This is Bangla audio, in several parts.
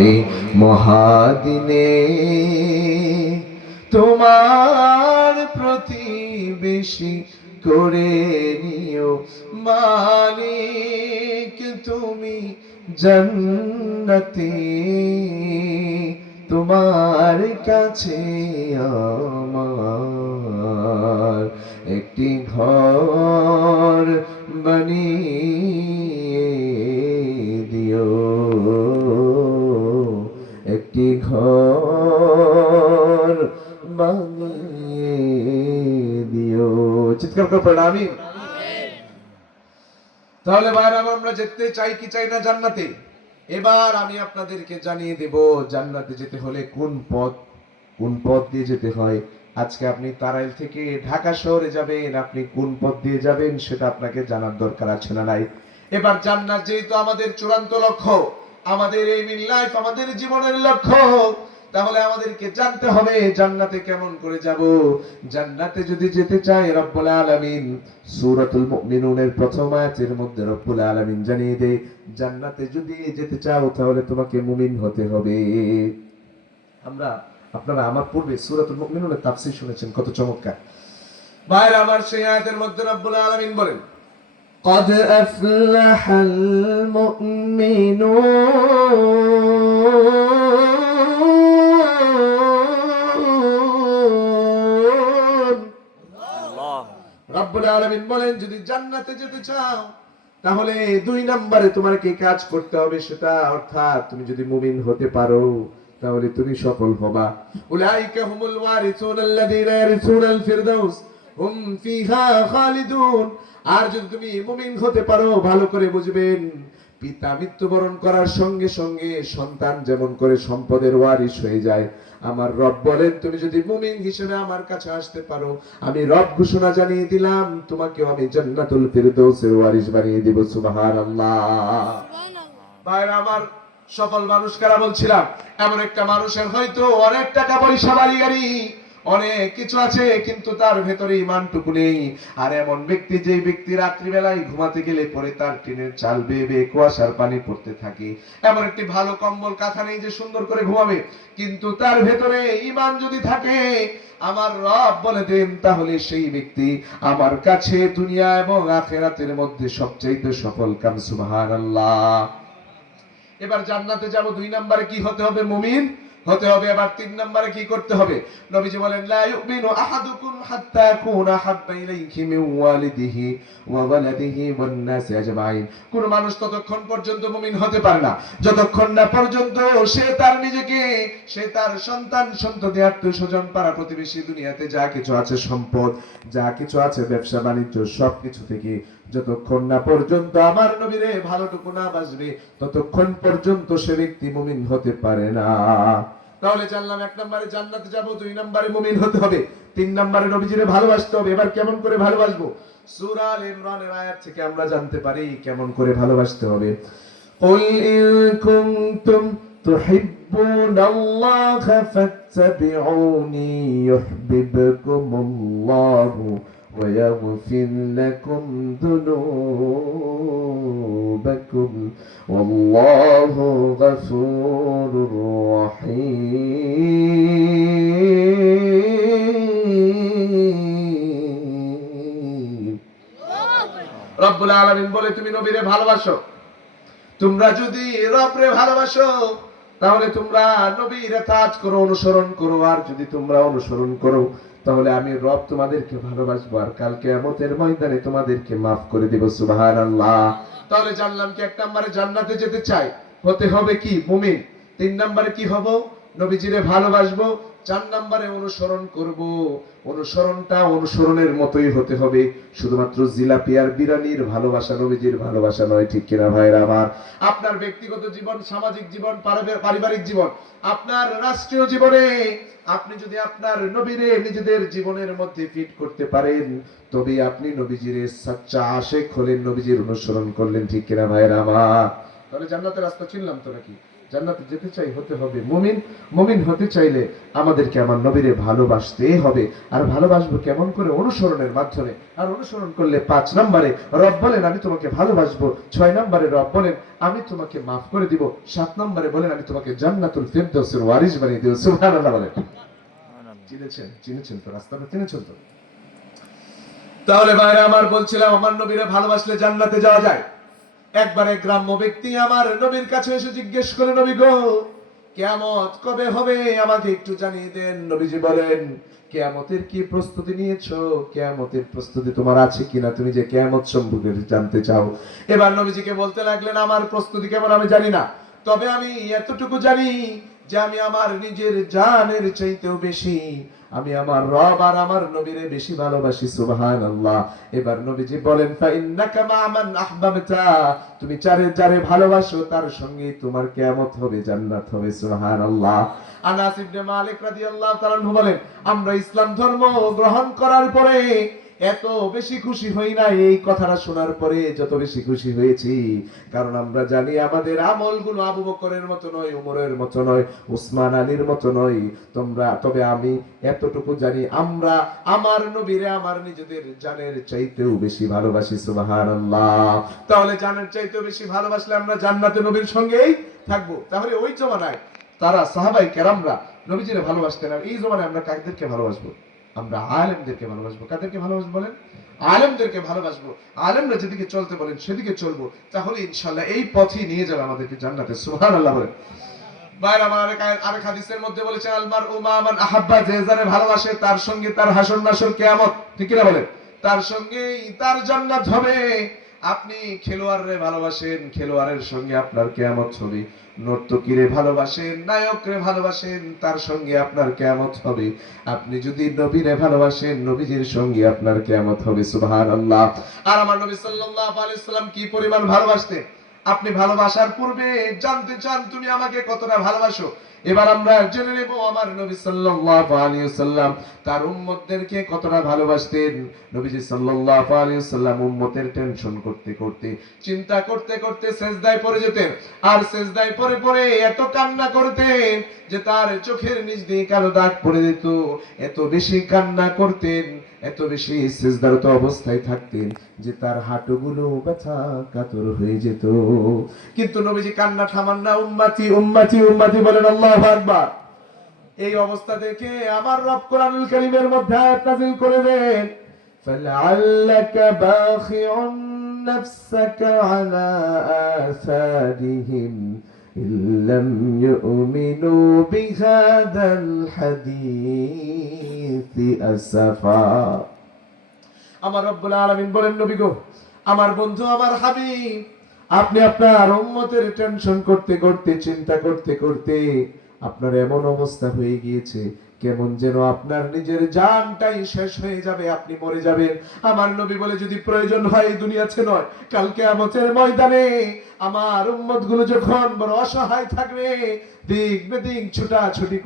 ওই মহাদিনে। তোমার প্রতিবেশী করে নিও মালিক, তুমি জন্নতি। তোমার কাছে আমার একটি ঘর বানিয়ে একটি ঘর বানিয়ে দিও? চিৎকার করে পড়া আমি তাহলে বাইরে আমরা যেতে চাই কি চাই না জান্নাতে? এবার আমি আপনাদেরকে জানিয়ে দেব, জান্নাতে যেতে হলে কোন পথ কোন পথ দিয়ে যেতে হয়। আজকে আপনি তারাইল থেকে ঢাকা শহরে যাবেন, আপনি কোন পথ দিয়ে যাবেন সেটা আপনাকে জানার দরকার আছে না নাই? এবার জান্নাত যেহেতু আমাদের চূড়ান্ত লক্ষ্য আমাদের এই মিল লাইফ, আমাদের জীবনের লক্ষ্য। তাহলে আমাদেরকে জানতে হবে, জান্নাতে কেমন করে যাব? জান্নাতে যদি যেতে চাই, রব্বুল আলামিন সূরাতুল মুমিনুনের প্রথম আয়াতের মধ্যে রব্বুল আলামিন জানিয়ে দেয়, জান্নাতে যদি যেতে চাও, তাহলে তোমাকে মুমিন হতে হবে। আমরা, আপনারা আমার পূর্বে সূরাতুল মুমিনুনের তাফসীর শুনেছেন, কত চমৎকার। ভাইরা, আমার সেই আয়াতের মধ্যে রব্বুল আলামিন বলেন قد أفلح المؤمنون রব্বুল আলামিন বলেন যদি জান্নাতে যেতে চাও তাহলে দুই নম্বরে তোমার কি কাজ করতে হবে সেটা অর্থাৎ তুমি যদি মুমিন হতে পারো তাহলে তুমি সফল হবা উলাইকা হুমুল ওয়ারিসুন আল্লাযীনা ইয়ারিসুনাল ফিরদাউস হুম ফিহা খালিদুন। আর যদি তুমি মুমিন হতে পারো ভালো করে বুঝবেন পিতা মৃত্যুবরণ করার সঙ্গে সঙ্গে সন্তান যেমন করে সম্পদের ওয়ারিশ হয়ে যায়। আমার রব বলেন তুমি যদি মুমিন হিসেবে আমার কাছে আসতে পারো আমি রব ঘোষণা জানিয়ে দিলাম তোমাকেও আমি জান্নাতুল ফিরদৌসের ওয়ারিশ বানিয়ে দিব সুবহানাল্লাহ। ভাইরা আমার সফল মানুষ কারা বলছিলাম? এমন একটা মানুষের হয়তো অনেক টাকা পয়সা বাড়ি গাড়ি অনেক কিছু আছে, কিন্তু তার ভেতরে ইমানটুকু নেই। আর এমন ব্যক্তি যে ব্যক্তি রাত্রিবেলায় ঘুমাতে গেলে পরে তার টিনের চাল বেয়ে বেয়ে কুয়াশার পানি পড়তে থাকে। এমন একটি ভালো কম্বল কাঁথা নেই যে সুন্দর করে ঘুমাবে। কিন্তু তার ভেতরে ইমান যদি থাকে, আমার রব বলে দেন, তাহলে সেই ব্যক্তি আমার কাছে দুনিয়া এবং আখেরাতের মধ্যে সবচাইতে সফল কাম, সুবহানাল্লাহ। এবার জান্নাতে যাব, দুই নম্বরে কি হতে হবে, মুমিন? হতে হবে। এবার তিন নম্বরে কি করতে হবে? নবীজি বলেন, লা ইউমিনু আহাদুকুম হাত্তা কুনা হাব্বা ইলাইহি মিন ওয়ালিদিহি ওয়া ওয়ালাদিহি ওয়ান নাসি আজমাইন। কোন মানুষ ততক্ষণ পর্যন্ত মুমিন হতে পারে না। যতক্ষণ না পর্যন্ত সে তার নিজেকে, সে তার সন্তান, সন্ততি আত্মীয় স্বজন পাড়া প্রতিবেশী দুনিয়াতে যা কিছু আছে সম্পদ, যা কিছু আছে ব্যবসা, বাণিজ্য, সবকিছু থেকে যতক্ষণ না পর্যন্ত আমার নবীরে ভালোটুকু না বাসবে ততক্ষণ পর্যন্ত সে ব্যক্তি মুমিন হতে পারে না তাহলে জানলাম এক নম্বরে জান্নাতে যাব দুই নম্বরে মুমিন হতে হবে তিন নম্বরে নবীজিরে ভালোবাসতে হবে এবার কেমন করে ভালোবাসবো সূরা আল ইমরানের আয়াত থেকে আমরা জানতে পারি কেমন করে ভালোবাসতে হবে قل إن كنتم تحبون الله فاتبعوني يحببكم الله ويغفر لكم ذنوبكم والله غفور رحيم রব্বুল আলামিন বলে তুমি নবীরে ভালোবাসো তোমরা যদি রবরে ভালোবাসো তাহলে তোমরা নবীর কাজ করো অনুসরণ করো আর যদি তোমরা অনুসরণ করো তাহলে আমি রব তোমাদেরকে ভালোবাসবো আর কালকে আমতের ময়দানে তোমাদেরকে মাফ করে দিব সুবাহান আল্লাহ তাহলে জানলাম কি এক নম্বরে জান্নাতে যেতে চাই? হতে হবে কি? মুমিন। তিন নম্বরে কি হব? নবীজিরে ভালোবাসবো। চার নম্বরে অনুসরণ করব। অনুসরণটা অনুসরণের মতোই হতে হবে। শুধুমাত্র জিলাপি আর বিরানির ভালোবাসা নবীজির ভালোবাসা নয়, ঠিক কিনা ভাইরা আমার? আপনার ব্যক্তিগত জীবন, সামাজিক জীবন, পারিবারিক জীবন, আপনার রাষ্ট্রীয় জীবনে আপনি যদি আপনার নবীরে নিজেদের জীবনের মধ্যে ফিট করতে পারেন, তবে আপনি নবীজির সাচ্চা আশেক হলেন, নবীজির অনুসরণ করলেন, ঠিক কিনা ভাইয়ের আমার? তাহলে জান্নাতের রাস্তা চিনলাম তো নাকি? জান্নাতে যেতে চাই হতে হবে মুমিন। মুমিন হতে চাইলে আমাদেরকে আমার নবীরে ভালোবাসতে হবে। আর ভালোবাসবো কেমন করে? অনুসরণের মাধ্যমে। আর অনুসরণ করলে পাঁচ নম্বরে রব বলেন আমি তোমাকে ভালোবাসবো। ছয় নম্বরে রব বলেন আমি তোমাকে মাফ করে দিব। সাত নম্বরে বলেন আমি তোমাকে জান্নাতুল ফিরদৌসের ওয়ারিস বানিয়ে দিব। সুবহানাল্লাহ বলেন। চিনেছেন? চিনেছেন তো? রাস্তাটা চিনেছেন তো? তাহলে বাইরে আমার বলছিলাম আমার নবীরে ভালোবাসলে জান্নাতে যাওয়া যায়। একবারে গ্রাম্য ব্যক্তি আমার নবীর কাছে এসে জিজ্ঞেস করে, নবী গো, কেয়ামত কবে হবে? আমাকে একটু জানিয়ে দেন। নবীজি বলেন, কেয়ামতের কি প্রস্তুতি নিয়েছো? কেয়ামতের প্রস্তুতি তোমার আছে কিনা? তুমি যে কেয়ামত সম্পর্কে জানতে চাও। এবার নবীজিকে বলতে লাগলেন, আমার প্রস্তুতি কেমন আমি জানি না। তবে আমি এতটুকু জানি যে আমি আমার নিজের জানের চাইতেও বেশি আমি আমার রব আর আমার নবীরে বেশি ভালোবাসি সুবহান আল্লাহ এবার নবীজি বলেন, ফাইন্নাকা মা আমান আহবাবতা। তুমি চারে যারে ভালোবাসো, তার সঙ্গে তোমার কিয়ামত হবে, জান্নাত হবে সুবহান আল্লাহ আনাস ইবনে মালিক রাদিয়াল্লাহু তাআলা বলেন, আমরা ইসলাম ধর্ম গ্রহণ করার পরে এত বেশি খুশি হই না এই কথাটা শোনার পরে যত বেশি খুশি হয়েছি। কারণ আমরা জানি আমাদের আমলগুলো আবু বকরের মতো নয়, উমরের মতো নয়, উসমান আলীর মতো নয়। তোমরা, তবে আমি এতটুকু জানি, আমরা আমার নবীরে, আমার নিজেদের জানের চাইতেও বেশি ভালোবাসি, সুবহানাল্লাহ। তাহলে জানের চাইতেও বেশি ভালোবাসলে আমরা জান্নাতে নবীর সঙ্গেই থাকব। তাহলে ওই জমানায় তারা সাহাবাই কেরামরা নবীজিরে ভালোবাসতেন, আর এই জমানায় আমরা কাদেরকে ভালোবাসবো? আমরা আলেমদেরকে ভালোবাসবো। কাদেরকে ভালোবাসবো বলেন? আলেমদেরকে ভালোবাসবো। আলেমরা যেদিকে চলতে বলেন, সেদিকে চলবো। তাহলে ইনশাল্লাহ এই পথই নিয়ে যাবে আমাদেরকে জান্নাতে। বলেন। যে যারে ভালোবাসে তার সঙ্গে তার হাসর নাসর কিয়ামত। ঠিক না বলেন? তার সঙ্গেই তার জান্নাত হবে। আপনি খেলোয়াড়রে ভালোবাসেন, খেলোয়াড়ের সঙ্গে আপনার কেয়ামত হবে। নর্তকীরে ভালোবাসেন, নায়করে ভালোবাসেন, তার সঙ্গে আপনার কেয়ামত হবে। আপনি যদি নবীরে ভালোবাসেন, নবীজির সঙ্গে আপনার কেয়ামত হবে, সুবহানাল্লাহ। আর আমার নবী সাল্লাল্লাহু আলাইহি সাল্লাম কি পরিমাণ ভালোবাসতেন? আপনি ভালোবাসার পূর্বে জানতে চান, তুমি আমাকে কতটা ভালোবাসো? এবার আমরা জেনে নেব আমার নবী সাল্লাল্লাহু আলাইহি ওয়াসাল্লাম তার উম্মতদেরকে কতটা ভালোবাসতেন। নবীজি সাল্লাল্লাহু আলাইহি ওয়াসাল্লাম উম্মতের টেনশন করতে করতে, চিন্তা করতে করতে সেজদায় পড়ে যেতেন। আর সেজদায় পড়ে পড়ে এত কান্না করতেন যে তার চোখের নিচ দিয়ে কালো দাগ পড়ে যেত। এত বেশি কান্না করতেন, এত বেশি সেজদারত অবস্থায় থাকতেন যে তার হাঁটুগুলো ব্যথা কাতর হয়ে যেত। কিন্তু নবীজি কান্না থামান না, উম্মাতি উম্মাতি উম্মাতি বলেন আল্লাহু। এই অবস্থা দেখে আমার রব কোরআনুল কারীমের মধ্যে আয়াত নাযিল করে দেন, ফালআল্লাকা বাখিউন নাফসাকা আলা আসারিহিম ইল্লাম ইউমিনু বিহাদাল হাদিসি আসাফা। আমার রব্বুল আলামিন বলেন, নবী গো, আমার বন্ধু, আমার হাবিব, আপনি আপনার উম্মতের টেনশন করতে করতে, চিন্তা করতে করতে আপনার এমন অবস্থা হয়ে গিয়েছে, কেমন যেন আপনার নিজের জানটাই শেষ হয়ে যাবে, আপনি মরে যাবেন। আমার নবী বলে, যদি প্রয়োজন হয় এই দুনিয়াতে নয় কালকে আমাদের ময়দানে আমার উম্মতগুলো যখন বড় অসহায় থাকবে, দিক বেদিক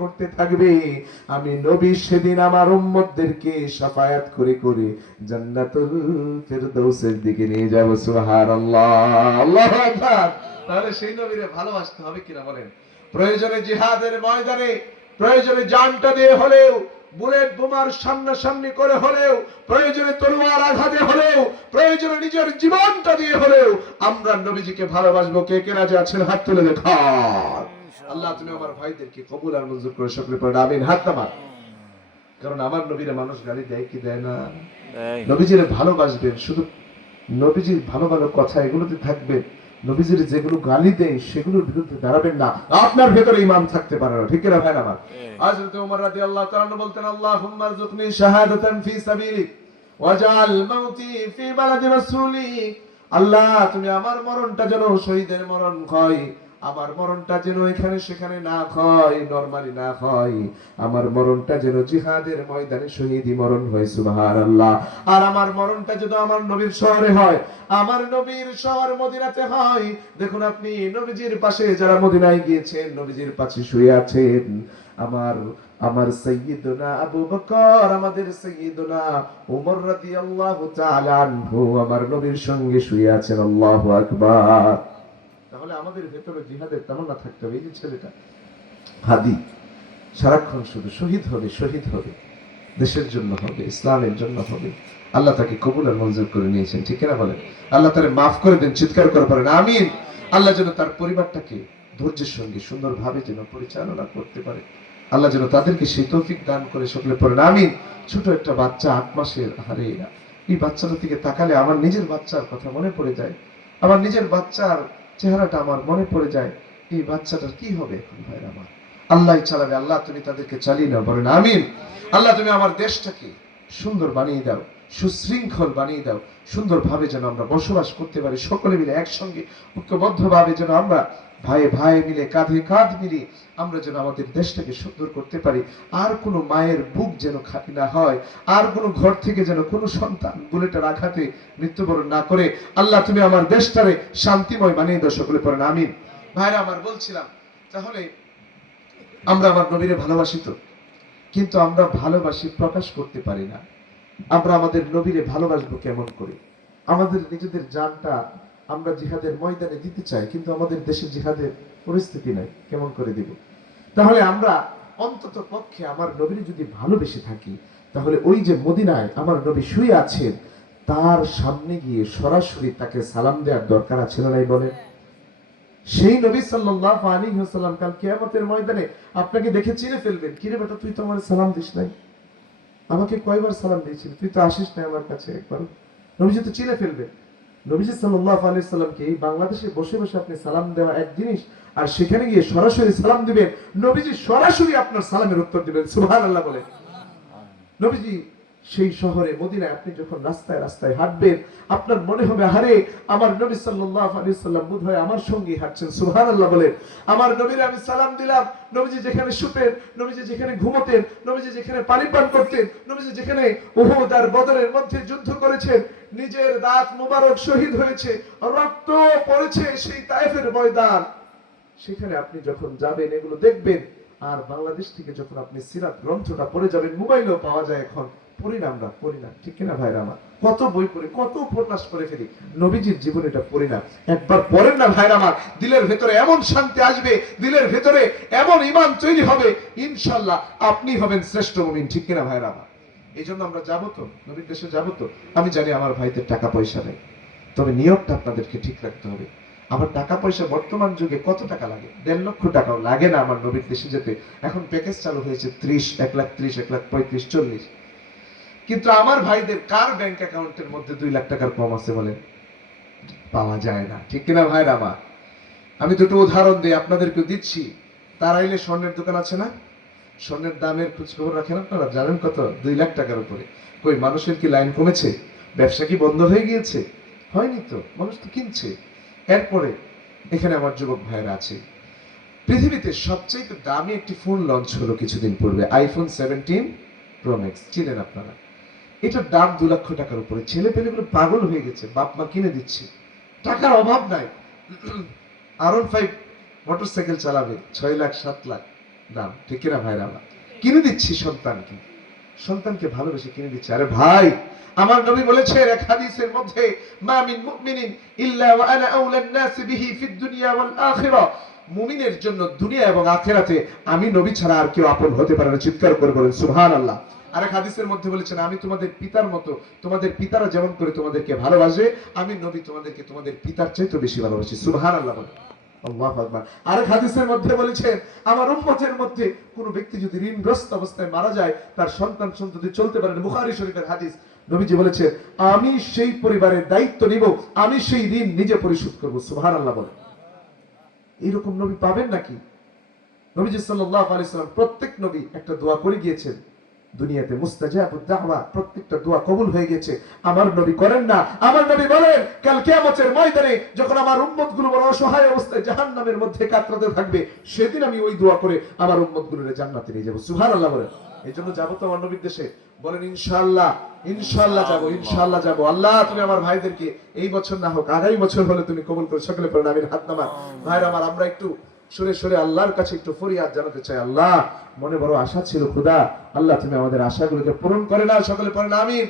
করতে থাকবে, আমি নবী সেদিন আমার উম্মতদেরকে সাফায়াত করে করে জান্নাতুল ফেরদৌসের দিকে নিয়ে যাব, সুবহানাল্লাহ। আল্লাহু আকবার। তাহলে সেই নবীরে ভালোবাসতে হবে কিনা বলেন? প্রয়োজনে জিহাদের ময়দানে প্রয়োজনে জানটা দিয়ে হলেও বুলেট বোমার সামনাসামনি করে হলেও প্রয়োজনে তলোয়ার আঘাতে হলেও প্রয়োজনে নিজের জীবনটা দিয়ে হলেও আমরা নবীজিকে ভালোবাসবো। কে কে রাজা আছেন? হাত তুলে দেখান। আল্লাহ তুমি আমার ভাইদেরকে কবুল আর মঞ্জুর করে সকলে পড়ে। আমিন। হাত নামান। কারণ আমার নবীরা মানুষ গালি দেয় কি দেয় না? নবীজিরে ভালোবাসবেন। শুধু নবীজির ভালো ভালো কথা এগুলোতে থাকবেন নবীজির যেগুলো গালি দেয় সেগুলোর বিরুদ্ধে দাঁড়াবেন না। আপনার ভেতরে ইমান থাকতে পারে না ঠিক না ভাই আমার? তো উমর রাদিয়াল্লাহু তাআলা আনহু বলতেন আল্লাহুম্মা রযুকনি শাহাদাতান ফি সাবিলিক ওয়াজআল মাউতি ফি বালাদি রাসূলি। আল্লাহ তুমি আমার মরণটা যেন শহীদের মরণ হয়। আমার মরণটা যেন এখানে সেখানে না হয় নরমালি না হয়। আমার মরণটা যেন জিহাদের ময়দানে শহীদি মরণ হয়, সুবহানাল্লাহ। আর আমার মরণটা যেন আমার নবীর শহরে হয়, আমার নবীর শহর মদিনাতে হয়। দেখুন আপনি, নবীজির পাশে যারা মদিনায় গিয়েছেন, নবীজির পাশে শুয়ে আছেন। আমার আমার সাইয়্যিদুনা আবু বকর, আমাদের সাইয়্যিদুনা ওমর রাদিয়াল্লাহু তাআলা আনহু আমার নবীর সঙ্গে শুয়ে আছেন, আল্লাহু আকবার। তাহলে আমাদের ভেতরে জিহাদের তামান্না থাকতে হবে, এই যে ছেলেটা। হাদি, সারাক্ষণ শুধু শহীদ হবে শহীদ হবে, দেশের জন্য হবে, ইসলামের জন্য হবে। আল্লাহ তাকে কবুল আর মঞ্জুর করে নিয়েছেন, ঠিক না বলেন? আল্লাহ তারে মাফ করে দেন, চিৎকার করে পারেন আমিন। আল্লাহ যেন তার পরিবারটাকে ধৈর্যের সঙ্গে সুন্দরভাবে যেন পরিচালনা করতে পারে। আল্লাহ যেন তাদেরকে সেই তৌফিক দান করে সকলে পড়েন, আমিন। ছোট একটা বাচ্চা আট মাসের হারে এই বাচ্চাটার দিকে তাকালে আমার নিজের বাচ্চার কথা মনে পড়ে যায়। আমার নিজের বাচ্চার চেহারাটা আমার মনে পড়ে যায়, এই বাচ্চাটার কি হবে এখন ভাইরা আমার? আল্লাহ চালাবে আল্লাহ তুমি তাদেরকে চালিয়ে নাও, বলেন আমিন। আল্লাহ তুমি আমার দেশটাকে সুন্দর বানিয়ে দাও, সুশৃঙ্খল বানিয়ে দাও, সুন্দরভাবে যেন আমরা বসবাস করতে পারি, সকলে মিলে একসঙ্গে, ঐক্যবদ্ধভাবে যেন আমরা ভাইয়ে ভাই মিলে, কাঁধে কাঁধ মিলে আমরা যেন আমাদের দেশটাকে সুন্দর করতে পারি। আর কোনো মায়ের বুক যেন খালি না হয়, আর কোনো ঘর থেকে যেন কোনো সন্তান বুলেটের আঘাতে মৃত্যুবরণ না করে। আল্লাহ, তুমি আমার দেশটারে শান্তিময় বানিয়ে দাও সকলে পড়েন, আমিন। ভাইরা, আমার বলছিলাম, তাহলে আমরা আমার নবীরে ভালোবাসি তো, কিন্তু আমরা ভালোবাসি প্রকাশ করতে পারি না। আমরা আমাদের নবীরে ভালোবাসবো কেমন করে? আমাদের নিজেদের জানটা আমরা জিহাদের ময়দানে দিতে চাই, কিন্তু আমাদের দেশে জিহাদের পরিস্থিতি নাই। কেমন করে দিব? তাহলে আমরা অন্তত পক্ষে আমার নবীর যদি ভালোবেসে থাকি, তাহলে ওই যে মদিনায় আমার নবী শুয়ে আছেন, তার সামনে গিয়ে সরাসরি তাকে সালাম দেওয়ার দরকার আছে না নাই বলেন? সেই নবী সাল্লাল্লাহু আলাইহি ওয়াসাল্লাম কাল কিয়ামতের ময়দানে আপনাকে দেখে চিনে ফেলবেন, কিরে বেটা, তুই তো আমার সালাম দিস নাই। আমাকে কয়বার সালাম দিয়েছিলি? তুই তো আসিস না আমার কাছে একবার। নবীজি তো চিনে ফেলবেন। নবীজি সাল্লাহ আলি সাল্লামকে এই বাংলাদেশে বসে বসে আপনি সালাম দেওয়া এক জিনিস আর সেখানে গিয়ে সরাসরি সালাম দিবেন নবীজি সরাসরি আপনার সালামের উত্তর দিবেন সুহান আল্লাহ বলে নবীজি সেই শহরে, মদিনায় আপনি যখন রাস্তায় রাস্তায় হাঁটবেন, আপনার মনে হবে হারে আমার নবী আলাইহি সাল্লাম বোধহয় আমার সঙ্গী হাঁটছেন, সুবহানাল্লাহ বলেন। আমার নবীর আমি সালাম দিলাম, নবীজি যেখানে শুতেন, নবীজি যেখানে ঘুমোতেন, নবীজি যেখানে পানি পান করতেন, নবীজি যেখানে উহুদ আর বদরের মধ্যে যুদ্ধ করেছেন, নিজের দাঁত মোবারক শহীদ হয়েছে, রক্ত পড়েছে সেই তায়েফের ময়দান। সেখানে আপনি যখন যাবেন, এগুলো দেখবেন, আর বাংলাদেশ থেকে যখন আপনি সিরাত গ্রন্থটা পড়ে যাবেন, মোবাইলেও পাওয়া যায় এখন। না ঠিক কিনা ভাইরা আমার? কত বই পড়ি, কত উপন্যাস পড়ে ফেলি। নবীজির জীবন এটা পড়ি না একবার পড়েন না ভাইরা আমার, দিলের ভেতরে এমন শান্তি আসবে, দিলের ভেতরে এমন ইমান তৈরি হবে, ইনশাল্লাহ আপনি হবেন শ্রেষ্ঠ মুমিন, ঠিক কিনা ভাইরা আমার? এই জন্য আমরা যাব তো, নবীর দেশে যাব তো। আমি জানি আমার ভাইদের টাকা পয়সা নেই। তবে নিয়োগটা আপনাদেরকে ঠিক রাখতে হবে। আমার টাকা পয়সা বর্তমান যুগে কত টাকা লাগে? দেড় লক্ষ টাকাও লাগে না আমার নবীর দেশে যেতে। এখন প্যাকেজ চালু হয়েছে ত্রিশ, এক লাখ ত্রিশ, এক লাখ পঁয়ত্রিশ, চল্লিশ। কিন্তু আমার ভাইদের কার ব্যাংক অ্যাকাউন্টের মধ্যে দুই লাখ টাকার কম আছে বলেন? পাওয়া যায় না। ঠিক কিনা ভাইরা আমার আমি দুটো উদাহরণ দিই আপনাদেরকে দিচ্ছি। তারাইলে স্বর্ণের দোকান আছে না? স্বর্ণের দামের খোঁজ খবর রাখেন আপনারা? জানেন কত? দুই লাখ টাকার উপরে। কই, মানুষের কি লাইন কমেছে? ব্যবসা কি বন্ধ হয়ে গিয়েছে? হয়নি তো। মানুষ তো কিনছে। এরপরে এখানে আমার যুবক ভাইয়েরা আছে। পৃথিবীতে সবচেয়ে দামি একটি ফোন লঞ্চ হলো কিছুদিন পূর্বে আইফোন সেভেন্টিন প্রোম্যাক্স চিনেন আপনারা? এটার দাম দু লক্ষ টাকার উপরে। ছেলে পেলেগুলো পাগল হয়ে গেছে, বাপ মা কিনে দিচ্ছে। টাকার অভাব নাই। আর ফাইভ মোটর সাইকেল চালাবে, ছয় লাখ, সাত লাখ। দাম ঠিক কিনা ভাইরা আমার? কিনে দিচ্ছি সন্তানকে। সন্তানকে ভালোবেসে কিনে দিচ্ছে। আরে ভাই, আমার নবী বলেছে এক হাদিসের মধ্যে, মা মিন মুমিনিন ইল্লা ওয়া আনা আউলান নাস বিহি ফিদ দুনিয়া ওয়াল আখিরা। মুমিনের জন্য দুনিয়া এবং আখেরাতে আমি নবী ছাড়া আর কেউ আপন হতে পারে না। চিৎকার করে বলেন, সুবহানাল্লাহ। আরেক হাদিসের মধ্যে বলেছেন, আমি তোমাদের পিতার মতো, তোমাদের পিতারা যেমন করে তোমাদেরকে ভালোবাসে, আমি নবী তোমাদেরকে তোমাদের পিতার চাইতে বেশি ভালোবাসি। বলেন। আল্লাহু আরেক হাদিসের মধ্যে বলেছেন, আমার উম্মতের মধ্যে কোন ব্যক্তি যদি ঋণগ্রস্ত অবস্থায় মারা যায়, তার সন্তান সন্ততি চলতে পারেন বুখারী শরীফের হাদিস। নবীজি বলেছেন, আমি সেই পরিবারের দায়িত্ব নিব, আমি সেই ঋণ নিজে পরিশোধ করব। সুবহানাল্লাহ বলেন। এইরকম নবী পাবেন নাকি? নবীজি সাল্লাল্লাহু আলাইহি সাল্লাম প্রত্যেক নবী একটা দোয়া করে গিয়েছেন। দুনিয়াতে মুস্তাজাবুদ দাওয়া, প্রত্যেকটা দোয়া কবুল হয়ে গেছে। আমার নবী করেন না। আমার নবী বলেন, কাল কিয়ামতের ময়দানে যখন আমার উম্মতগুলো বড় অসহায় অবস্থায় জাহান্নামের মধ্যে কাতরাতে থাকবে, সেদিন আমি ওই দোয়া করে আমার উম্মতগুলোরে জান্নাতে নিয়ে যাব। সুবহানাল্লাহ বলেন। এই জন্য যাব তো আমার নবীর দেশে। বলেন, ইনশাআল্লাহ ইনশাআল্লাহ যাব ইনশাআল্লাহ যাব। আল্লাহ, তুমি আমার ভাইদেরকে এই বছর না হোক, আগামী বছর হলে তুমি কবুল করে। সকলে পড়েন আমি হাত নামা ভাইরা আমার, আমরা একটু সরে সরে আল্লাহর কাছে একটু ফরিয়াদ জানাতে চাই। আল্লাহ, মনে বড় আশা ছিল, খুদা। আল্লাহ, তুমি আমাদের আশাগুলোকে পূরণ করে না সকলে পড়েন আমিন।